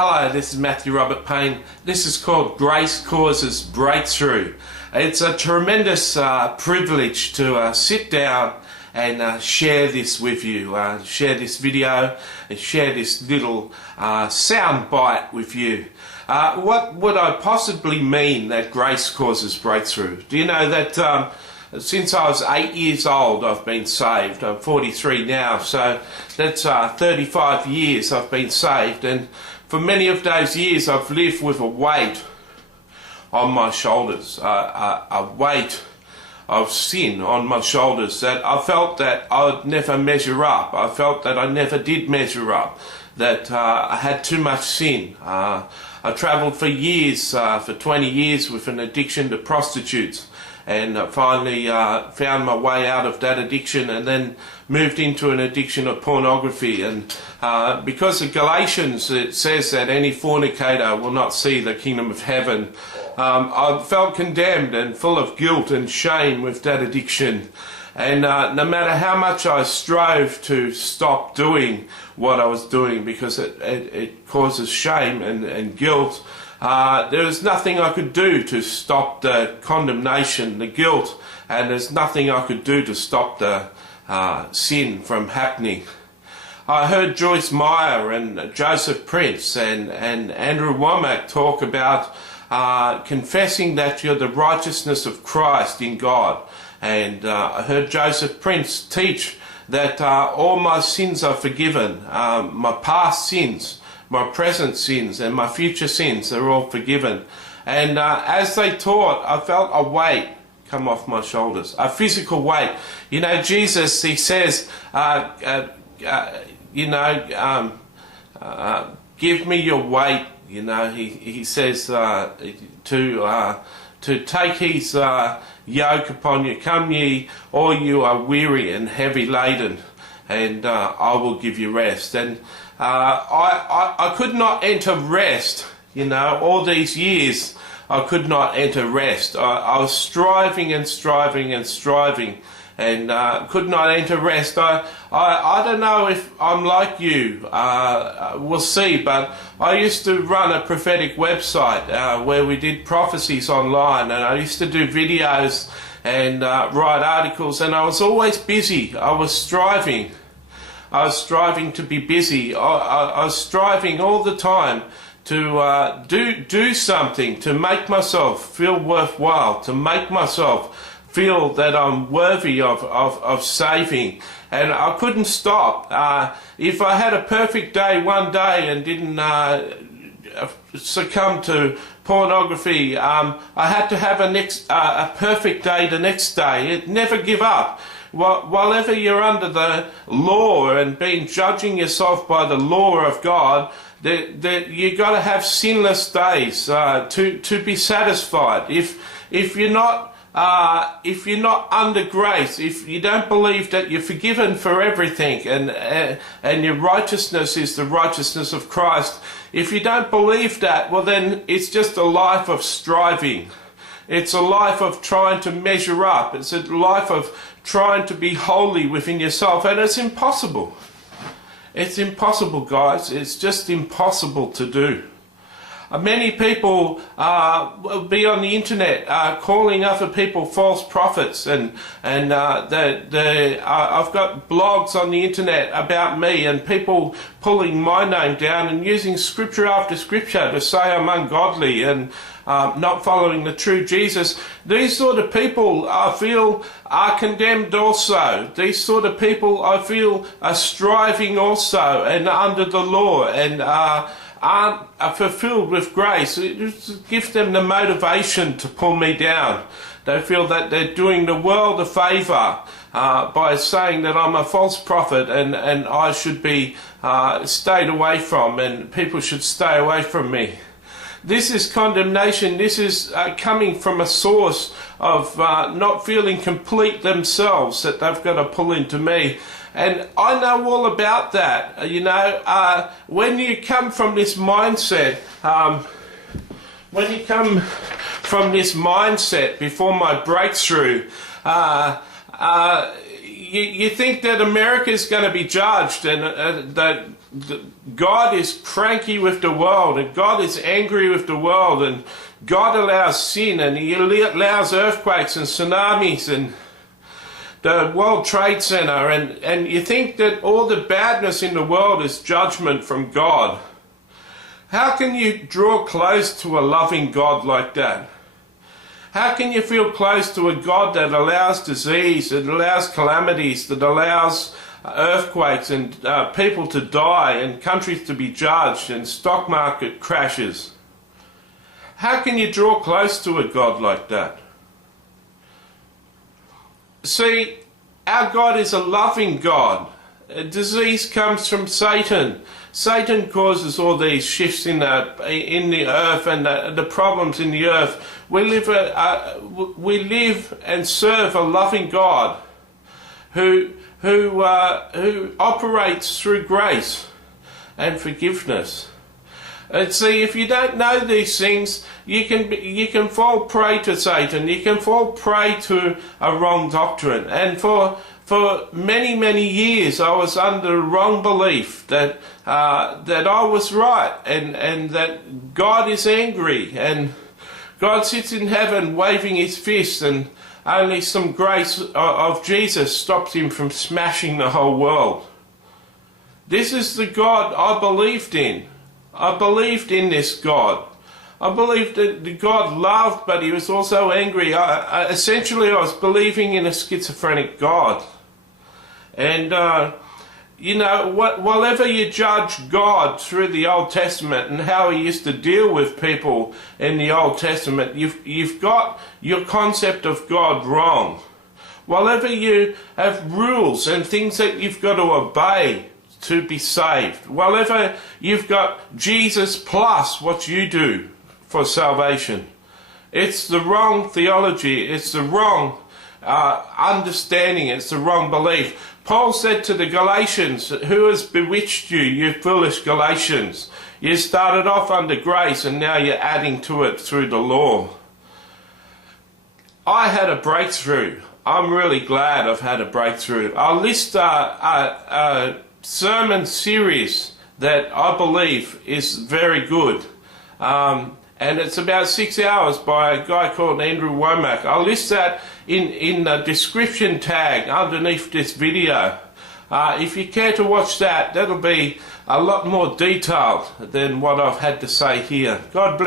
Hello, this is Matthew Robert Payne. This is called Grace Causes Breakthrough. It's a tremendous privilege to sit down and share this with you, share this video and share this little sound bite with you. What would I possibly mean that grace causes breakthrough? Do you know that since I was 8 years old I've been saved? I'm 43 now, so that's 35 years I've been saved, and for many of those years I've lived with a weight on my shoulders, a weight of sin on my shoulders that I felt that I would never measure up. I felt that I never did measure up, that I had too much sin. I travelled for years, for 20 years with an addiction to prostitutes, and finally found my way out of that addiction, and then moved into an addiction of pornography. And because of Galatians, it says that any fornicator will not see the kingdom of heaven. I felt condemned and full of guilt and shame with that addiction. And no matter how much I strove to stop doing what I was doing, because it causes shame and guilt, there was nothing I could do to stop the condemnation, the guilt, and there's nothing I could do to stop the sin from happening. I heard Joyce Meyer and Joseph Prince and Andrew Womack talk about confessing that you're the righteousness of Christ in God. And I heard Joseph Prince teach that all my sins are forgiven. My past sins, my present sins, and my future sins are all forgiven. And as they taught, I felt a weight come off my shoulders, a physical weight. You know, Jesus, he says, give me your weight. You know, he says to take his yoke upon you. Come ye, all you are weary and heavy laden, and I will give you rest. And I could not enter rest. You know, all these years I could not enter rest. I was striving and striving and striving, and could not enter rest. I don't know if I'm like you, we'll see, but I used to run a prophetic website where we did prophecies online, and I used to do videos and write articles, and I was always busy. I was striving to be busy. I was striving all the time to do something, to make myself feel worthwhile, to make myself feel that I'm worthy of saving. And I couldn't stop. If I had a perfect day one day and didn't succumb to pornography, I had to have a perfect day the next day. Never give up. While ever you're under the law and being judging yourself by the law of God, you got to have sinless days to be satisfied. If you're not under grace, if you don't believe that you're forgiven for everything, and your righteousness is the righteousness of Christ, if you don't believe that, well then it's just a life of striving. It's a life of trying to measure up. It's a life of trying to be holy within yourself, and it's impossible. It's impossible, guys. It's just impossible to do. Many people will be on the internet calling other people false prophets, and I've got blogs on the internet about me, and people pulling my name down and using scripture after scripture to say I'm ungodly and not following the true Jesus. These sort of people, I feel, are condemned also. These sort of people, I feel, are striving also and under the law, and aren't fulfilled with grace. It gives them the motivation to pull me down. They feel that they're doing the world a favour by saying that I'm a false prophet and I should be stayed away from, and people should stay away from me. This is condemnation. This is coming from a source of not feeling complete themselves, that they've got to pull into me. And I know all about that. You know, when you come from this mindset, before my breakthrough, you think that America's going to be judged, and that God is cranky with the world, and God is angry with the world, and God allows sin, and He allows earthquakes and tsunamis and the World Trade Center, and you think that all the badness in the world is judgment from God. How can you draw close to a loving God like that? How can you feel close to a God that allows disease, that allows calamities, that allows earthquakes and people to die and countries to be judged and stock market crashes? How can you draw close to a God like that? See, our God is a loving God. Disease comes from Satan. Satan causes all these shifts in the earth and the problems in the earth. We live and serve a loving God who operates through grace and forgiveness. And see, if you don't know these things, you can fall prey to Satan. You can fall prey to a wrong doctrine. And for many years, I was under the wrong belief that I was right, and that God is angry, and God sits in heaven waving His fist, and only some grace of Jesus stops Him from smashing the whole world. This is the God I believed in. I believed in this God. I believed that the God loved, but He was also angry. Essentially, I was believing in a schizophrenic God. And, whatever you judge God through the Old Testament and how He used to deal with people in the Old Testament, you've got your concept of God wrong. Whatever you have rules and things that you've got to obey to be saved, whatever you've got Jesus plus what you do for salvation, it's the wrong theology, it's the wrong understanding, it's the wrong belief. Paul said to the Galatians, "Who has bewitched you, you foolish Galatians? You started off under grace and now you're adding to it through the law." I had a breakthrough. I'm really glad I've had a breakthrough. I'll list a sermon series that I believe is very good. And it's about 6 hours by a guy called Andrew Wommack. I'll list that in the description tag underneath this video. If you care to watch that, that'll be a lot more detailed than what I've had to say here. God bless.